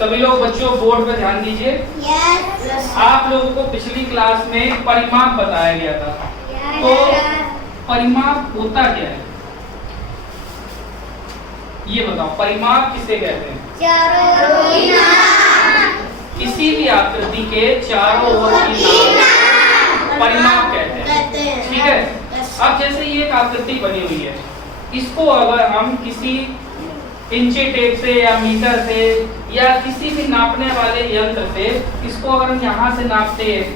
सभी लोग बच्चों बोर्ड पे ध्यान दीजिए। आप लोगों को पिछली क्लास में परिमाप बताया गया था, तो परिमाप होता क्या है ये बताओ। परिमाप किसे कहते हैं? किसी भी आकृति के चारों ओर की नाप परिमाप कहते हैं, ठीक है। अब जैसे ये एक आकृति बनी हुई है, इसको अगर हम किसी इंची टेप से या मीटर से या किसी भी नापने वाले यंत्र से इसको अगर हम यहाँ से नापते हैं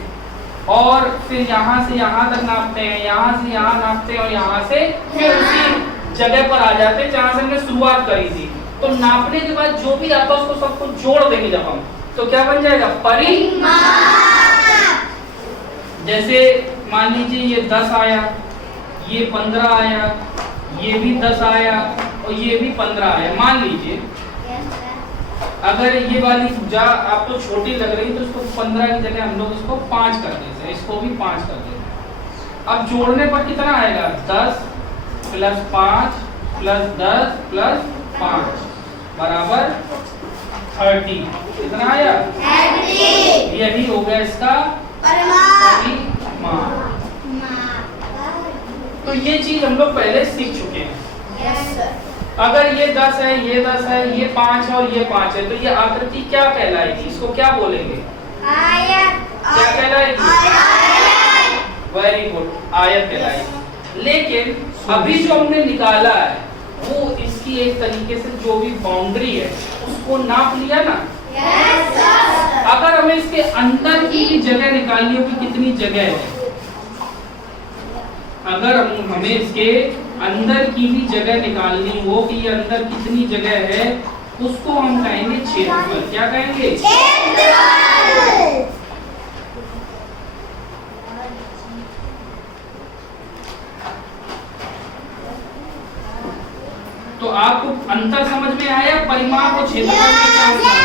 और फिर यहाँ से यहाँ तक नापते हैं, यहाँ से यहाँ नापते हैं और यहाँ से फिर उसी जगह पर आ जाते हैं जहाँ से हमने शुरुआत करी थी, तो नापने के बाद जो भी आता है उसको सबको जोड़ देंगे जब हम, तो क्या बन जाएगा? परिमाप। जैसे मान लीजिए ये 10 आया, ये 15 आया, ये भी 10 आया और ये भी 15 आया। मान लीजिए अगर ये वाली भुजा आपको छोटी लग रही है तो इसको 15 की जगह हम लोग इसको 5 कर देते हैं, इसको भी 5 कर देते हैं। अब जोड़ने पर कितना आएगा? 10 प्लस 5 प्लस 10 प्लस 5 बराबर 30। कितना आया? 30। यही हो गया इसका परिमाप। तो ये चीज हम लोग पहले सीख चुके हैं। अगर ये 10 है, ये 10 है, ये 5 है और ये 5 है, तो ये आकृति क्या कहलाएगी? इसको क्या बोलेंगे? आयत। क्या कहलाएगी? वेरी गुड, आयत कहलाएगी। लेकिन अभी जो हमने निकाला है वो इसकी एक तरीके से जो भी बाउंड्री है उसको नाप लिया ना। अगर हमें इसके अंदर की भी जगह निकालनी हो कि कितनी जगह है, अगर हमें इसके अंदर की भी जगह निकालनी हो कि ये अंदर कितनी जगह है, उसको हम कहेंगे क्षेत्रफल। क्या कहेंगे? क्षेत्रफल। तो आपको अंतर समझ में आया परिमाप और क्षेत्रफल में क्या होता है?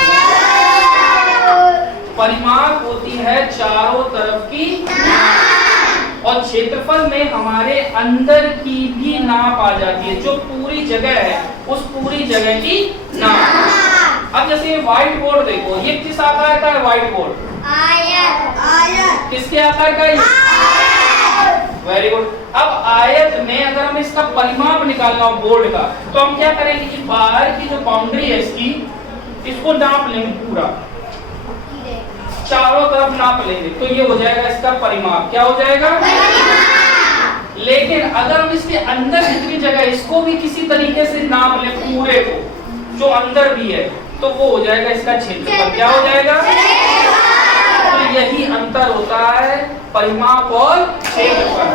परिमाप होती है चारों तरफ की और क्षेत्रफल में हमारे अंदर की भी नाप आ जाती है, जो पूरी जगह है उस पूरी जगह की नाप। अब जैसे ये व्हाइट बोर्ड देखो, ये किस आकार का है? व्हाइट बोर्ड आयत। किसके आकार का है? Very good. अब आयत में अगर हमें इसका परिमाप निकालना हो बोर्ड का, तो हम क्या करेंगे कि बाहर की जो बाउंड्री है इसकी, इसको नाप लेंगे पूरा, चारों तरफ नाप लेंगे, तो ये हो जाएगा इसका परिमाप। क्या हो जाएगा? लेकिन अगर हम इसके अंदर जितनी जगह इसको भी किसी तरीके से नाप ले पूरे को, जो अंदर भी है, तो वो हो जाएगा इसका क्षेत्रफल। क्या हो जाएगा? तो यही अंतर होता है परिमाप और क्षेत्रफल।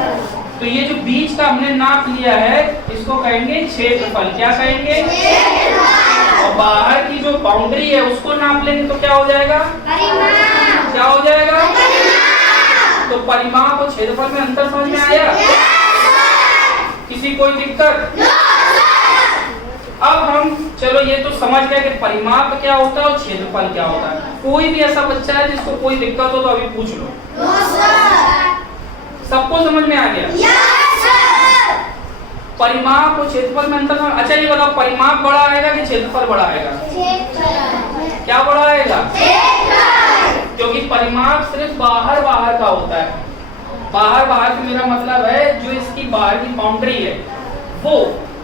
तो ये जो बीच का हमने नाप लिया है इसको कहेंगे क्षेत्रफल। क्या कहेंगे? और बाहर की जो बाउंड्री है उसको नाप लेंगे तो क्या हो जाएगा? परिमाप। क्या हो जाएगा? तो परिमाप और क्षेत्रफल में अंतर समझ में आया? किसी कोई दिक्कत? अब हम चलो ये तो समझ गए कि परिमाप क्या होता है और क्षेत्रफल क्या होता है। कोई भी ऐसा बच्चा है जिसको कोई दिक्कत हो तो अभी पूछ लो। सबको समझ में आ गया? परिमाप और क्षेत्रफल में अंतर। अच्छा ये बताओ, परिमाप बड़ा आएगा कि क्षेत्रफल बड़ा आएगा? क्या बड़ा आएगा? क्योंकि परिमाप सिर्फ बाहर का होता है। बाहर से मेरा मतलब है जो इसकी बाहर की बाउंड्री है वो,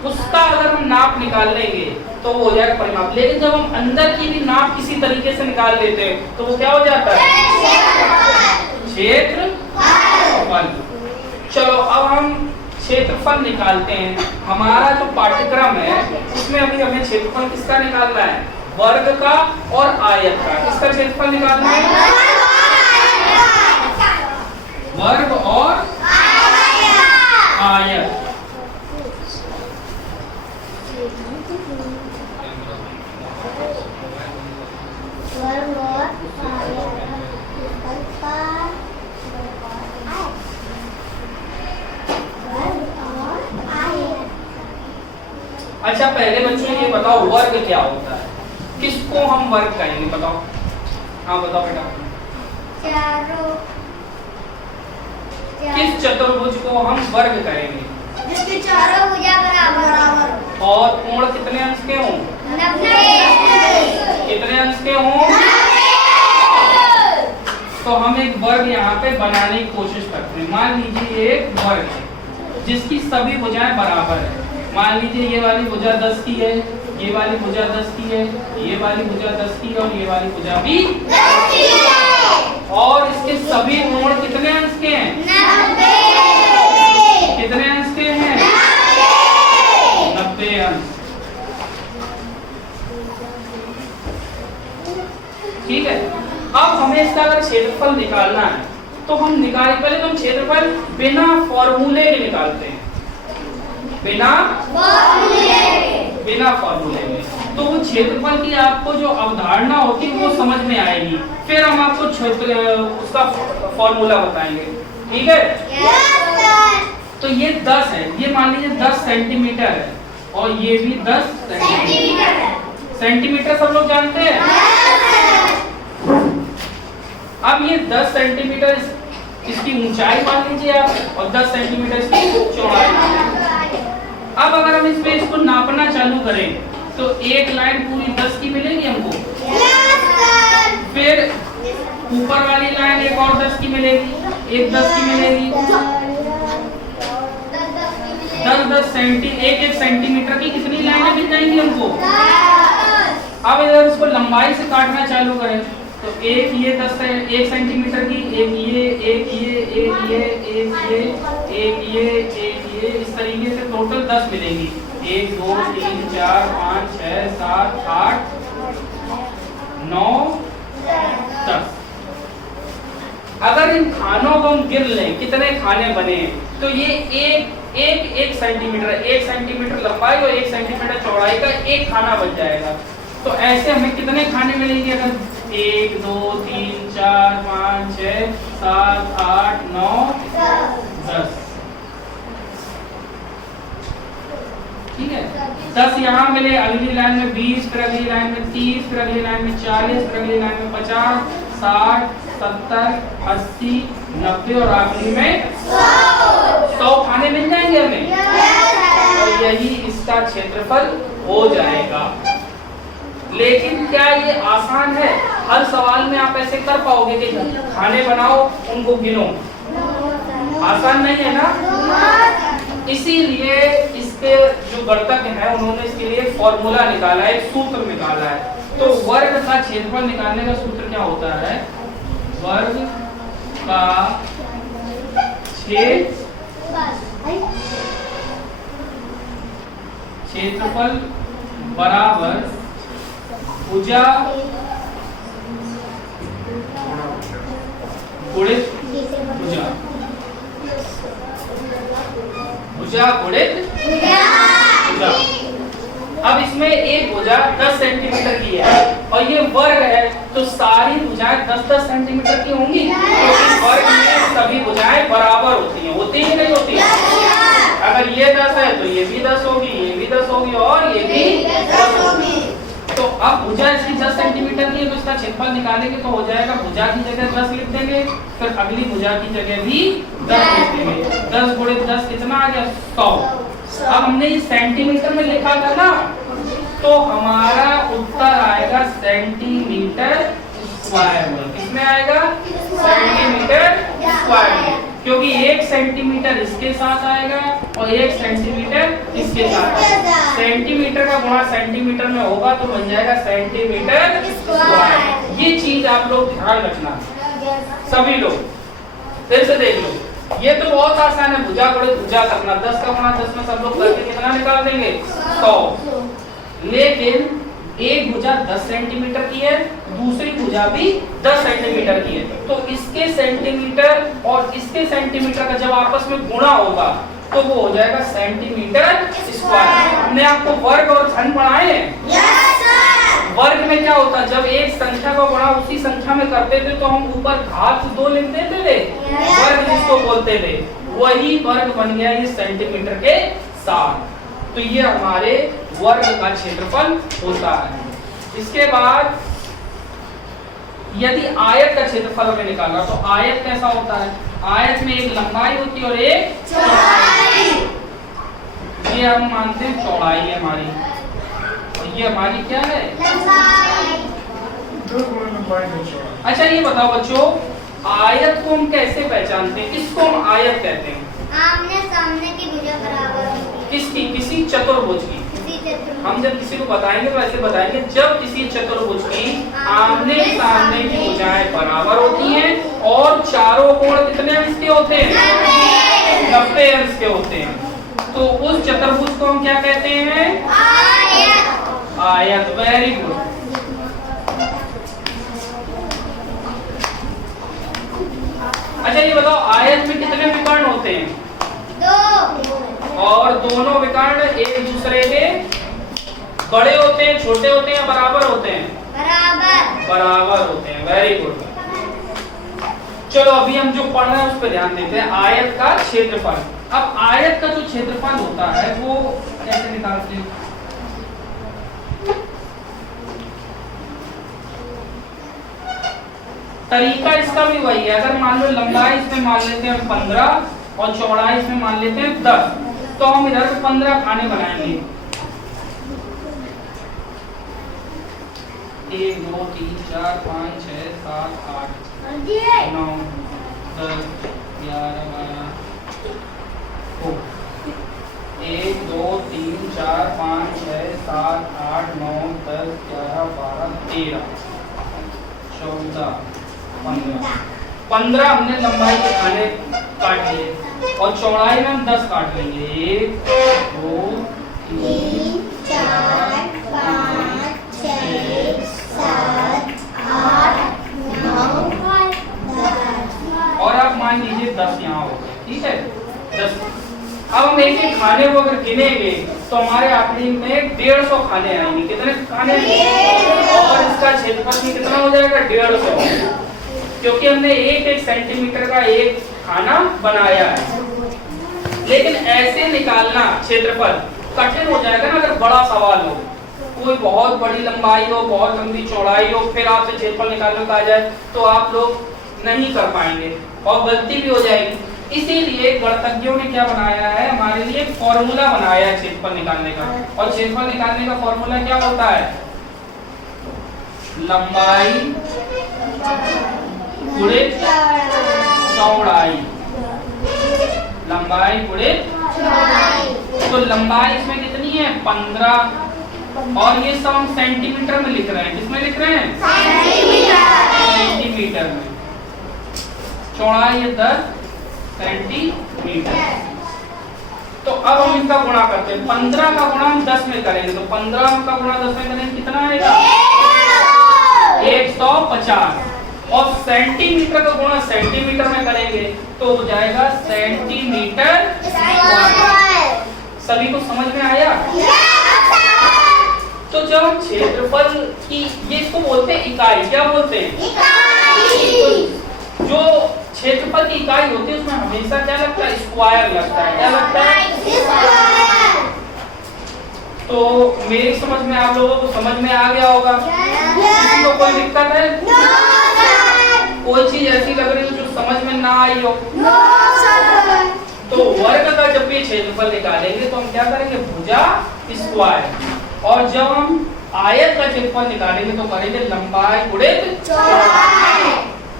उसका अगर हम नाप निकाल लेंगे तो वो हो जाएगा परिमाप। लेकिन जब हम अंदर की भी नाप किसी तरीके से निकाल लेते हैं तो वो क्या हो जाता है? क्षेत्रफल। चलो अब हम क्षेत्रफल निकालते हैं। हमारा जो पाठ्यक्रम है उसमें अभी हमें क्षेत्रफल किसका निकालना है? वर्ग का और आयत का। किसका क्षेत्रफल निकालना है? वर्ग और आयत। अच्छा पहले बच्चों ये बताओ वर्ग क्या होता है? किसको हम वर्ग कहेंगे बताओ? हाँ बताओ बेटा। किस चतुर्भुज को हम वर्ग कहेंगे? जिसके चारों भुजा बराबर और कोण कितने अंश के हों? 90। कितने अंश के हों? हम एक वर्ग यहाँ पे बनाने की कोशिश करते हैं। मान लीजिए एक वर्ग है जिसकी सभी भुजाएं बराबर है। मान लीजिए ये वाली भुजा 10 की है, ये वाली भुजा 10 की है, ये वाली भुजा 10 की है और ये वाली भुजा भी 10 की है। और इसके सभी कोण कितने अंश के हैं? 90। कितने अंश के हैं? 90 अंश। ठीक है। अब हमें इसका अगर क्षेत्रफल निकालना है तो हम पहले तो हम क्षेत्रफल बिना फॉर्मूले के निकालते हैं, बिना फॉर्मूले में। तो वो क्षेत्रफल की आपको जो अवधारणा होती है वो समझ में आएगी, फिर हम आपको उसका फॉर्मूला बताएंगे। ठीक है। तो ये 10 है, ये मान लीजिए 10 सेंटीमीटर है और ये भी 10 सेंटीमीटर है। सेंटीमीटर सब लोग जानते हैं। अब ये 10 सेंटीमीटर इसकी ऊंचाई मान लीजिए आप और 10 सेंटीमीटर इसकी चौड़ाई। अब अगर हम इसमें इसको नापना चालू करें तो एक लाइन पूरी 10 की मिलेगी हमको। फिर ऊपर वाली लाइन एक और 10 की मिलेगी, एक 10 की मिलेगी। 10 एक सेंटीमीटर की कितनी लाइनें मिल जाएंगी हमको। अब इधर इसको लंबाई से काटना चालू करें तो एक ये 1 सेंटीमीटर की, एक ये, एक ये, एक ये, एक ये, एक ये, एक ये, इस तरीके से टोटल 10 मिलेंगी। 1 2 3 4 5 6 7 8 9 10। अगर इन खानों को हम गिन लें कितने खाने बने हैं तो ये एक सेंटीमीटर, 1 सेंटीमीटर लंबाई और 1 सेंटीमीटर चौड़ाई का एक खाना बन जाएगा। तो ऐसे हमें कितने खाने मिलेंगे? अगर 1 2 3 4 5 6 7 8 9 10। ठीक है। 10 यहाँ मिले, अगली लाइन में 20, फिर अगली लाइन में 30, फिर अगली लाइन में 40, फिर अगली लाइन में 50, 60, 70, 80, 90 और आखिरी में 100 खाने मिल जाएंगे हमें। और यही इसका क्षेत्रफल हो जाएगा। लेकिन क्या ये आसान है? हर सवाल में आप ऐसे कर पाओगे कि खाने बनाओ उनको गिनो? आसान नहीं है ना। इसीलिए इसके जो गणितज्ञ हैं उन्होंने इसके लिए फॉर्मूला निकाला है, एक सूत्र निकाला है। तो वर्ग का क्षेत्रफल निकालने का सूत्र क्या होता है? वर्ग का क्षेत्रफल बराबर भुजा गुणित भुजा, भुजा गुणित भुजा। अब इसमें एक भुजा 10 सेंटीमीटर की है और ये वर्ग है तो सारी भुजाएं 10-10 सेंटीमीटर की होंगी। तो इस वर्ग में सभी भुजाएं बराबर होती हैं, होती ही नहीं होती। अगर ये 10 है तो ये भी 10 होगी, ये भी 10 होगी और ये भी 10 होगी। तो अब भुजा इसकी 10 सेंटीमीटर की है तो इसका क्षेत्रफल निकालेंगे तो हो जाएगा भुजा की जगह 10 लिख देंगे, फिर अगली भुजा की जगह भी 10 लिख देंगे। 10 गुणित 10 कितना आ गया? 100। अब हमने इस सेंटीमीटर में लिखा था ना तो हमारा उत्तर आएगा सेंटीमीटर स्क्वायर में। किसमें आएगा? सेंटीमीटर स्क्वायर में, क्योंकि 1 सेंटीमीटर इसके साथ आएगा और 1 सेंटीमीटर इसके साथ आएगा। सेंटीमीटर का गुणा सेंटीमीटर में होगा तो बन जाएगा सेंटीमीटर स्क्वायर। ये चीज आप लोग ध्यान रखना सभी लोग। फिर से देख लो, ये तो बहुत आसान है, भुजा गुणित भुजा करना। 10 का गुणा 10 में सब लोग करके कितना निकाल देंगे? 100। लेकिन एक भुजा 10 सेंटीमीटर की है, दूसरी भुजा भी 10 सेंटीमीटर की है। तो इसके सेंटीमीटर और इसके सेंटीमीटर का जब आपस में गुणा होगा तो वो हो जाएगा सेंटीमीटर स्क्वायर। हमने आपको वर्ग और घन पढ़ाए हैं। Yes sir. वर्ग में क्या होता है? जब एक संख्या का गुणा उसी संख्या में करते थे तो हम ऊपर घात 2 लिख देते थे, वर्ग जिसको बोलते थे। वही वर्ग बन गया ये सेंटीमीटर के साथ। तो ये हमारे वर्ग का क्षेत्रफल होता है। इसके बाद यदि आयत का क्षेत्रफल हमें निकालना तो आयत कैसा होता है? आयत में एक लंबाई होती है और एक चौड़ाई। ये हम मानते हैं चौड़ाई है हमारी और ये हमारी क्या है? लंबाई। अच्छा ये बताओ बच्चों, आयत को हम कैसे पहचानते हैं? इसको हम आयत कहते हैं। आमने सामने की भुजा बराबर होगी। किसकी? किसी चतुर्भुज की। किसी चतुर्भुज। हम जब किसी को बताएंगे तो ऐसे बताएंगे, जब किसी चतुर्भुज की आमने सामने की भुजाएं बराबर होती हैं और चारों कोण कितने अंश के होते हैं? 90 अंश के होते हैं, तो उस चतुर्भुज को हम क्या कहते हैं? आयत। आयत। Very good. अच्छा ये बताओ, आयत में कितने विकर्ण होते हैं? 2। और दोनों विकर्ण एक दूसरे के बड़े होते हैं, छोटे होते हैं, बराबर होते हैं? बराबर। बराबर होते हैं। Very good. चलो अभी हम जो पढ़ रहे हैं उस पर ध्यान देते हैं। आयत का क्षेत्रफल। अब आयत का जो क्षेत्रफल होता है वो कैसे निकालते हैं? तरीका इसका भी वही है। अगर मान लो लंबाई इसमें मान लेते हैं 15 और चौड़ाई इसमें मान लेते हैं 10, तो हम इधर 15 खाने बनाएंगे। 1 2 3 4 5 6 7 8 9 10 11 12। 1 2 3 4 5 6 7 8 9 10 11 12 13 14 15 हमने लंबाई के खाने काट लिए और चौड़ाई में हम 10 काट लेंगे। 1 2 3 4 5 6 7 8 9 10। और आप मान लीजिए 10 यहाँ हो गए, ठीक है? 10। अब हम एक एक खाने को अगर गिनेंगे तो हमारे आखिरी में 150 खाने आएंगे। कितने खाने? और इसका क्षेत्रफल में कितना हो जाएगा? 150, क्योंकि हमने एक एक सेंटीमीटर का एक खाना बनाया है। लेकिन ऐसे निकालना क्षेत्रफल कठिन हो जाएगा ना अगर बड़ा सवाल हो, कोई बहुत बड़ी लंबाई हो, बहुत लंबी चौड़ाई हो, फिर आपसे क्षेत्रफल निकालने का आ जाए तो आप लोग नहीं कर पाएंगे और गलती भी हो जाएगी। इसीलिए गणितज्ञों ने क्या बनाया है, हमारे लिए फॉर्मूला बनाया है क्षेत्रफल निकालने का। और क्षेत्रफल निकालने का फॉर्मूला क्या होता है? लंबाई गुणे चौड़ाई। लंबाई गुणे चौड़ाई। तो लंबाई इसमें कितनी है? 15, और ये सब हम सेंटीमीटर में लिख रहे हैं। किसमें लिख रहे हैं? सेंटीमीटर में। चौड़ाई है 10 सेंटीमीटर। तो अब हम इनका गुणा करते हैं। 15 का गुणा हम 10 में करेंगे, तो 15 का गुणा 10 में करेंगे कितना आएगा? 150। और सेंटीमीटर का गुणा सेंटीमीटर में करेंगे तो हो जाएगा सेंटीमीटर स्क्वायर। सभी को समझ में आया? तो जब हम क्षेत्रफल की, ये इसको बोलते हैं इकाई। क्या बोलते हैं? इकाई। जो क्षेत्रफल की इकाई होती है उसमें हमेशा क्या लगता है? स्क्वायर लगता है। क्या लगता है? स्क्वायर। तो मेरी समझ में आप लोगों को समझ में आ गया होगा? किसी को कोई दिक्कत है? कोई चीज ऐसी लग रही हो जो समझ में ना आई हो? तो वर्ग का जब भी क्षेत्रफल निकालेंगे तो हम क्या करेंगे? भुजा स्क्वायर। और जब हम आयत का क्षेत्रफल निकालेंगे तो करेंगे लंबाई गुणे चौड़ाई।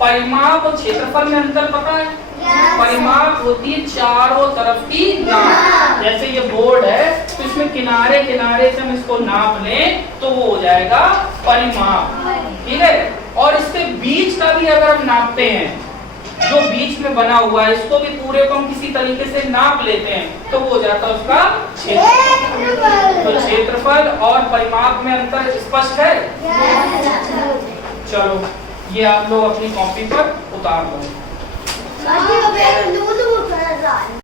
परिमाप और क्षेत्रफल में अंतर पता है? परिमाप होती है चारों तरफ की नाप। जैसे ये बोर्ड है तो इसमें किनारे किनारे से हम इसको नाप लें तो वो हो जाएगा परिमाप, ठीक है? और इसके बीच का भी अगर हम नापते हैं, जो बीच में बना हुआ है, इसको भी पूरे को हम किसी तरीके से नाप लेते हैं तो वो हो जाता है उसका क्षेत्रफल। तो क्षेत्रफल और परिमाप में अंतर स्पष्ट है? चलो ये आप लोग अपनी कॉपी पर उतार लो।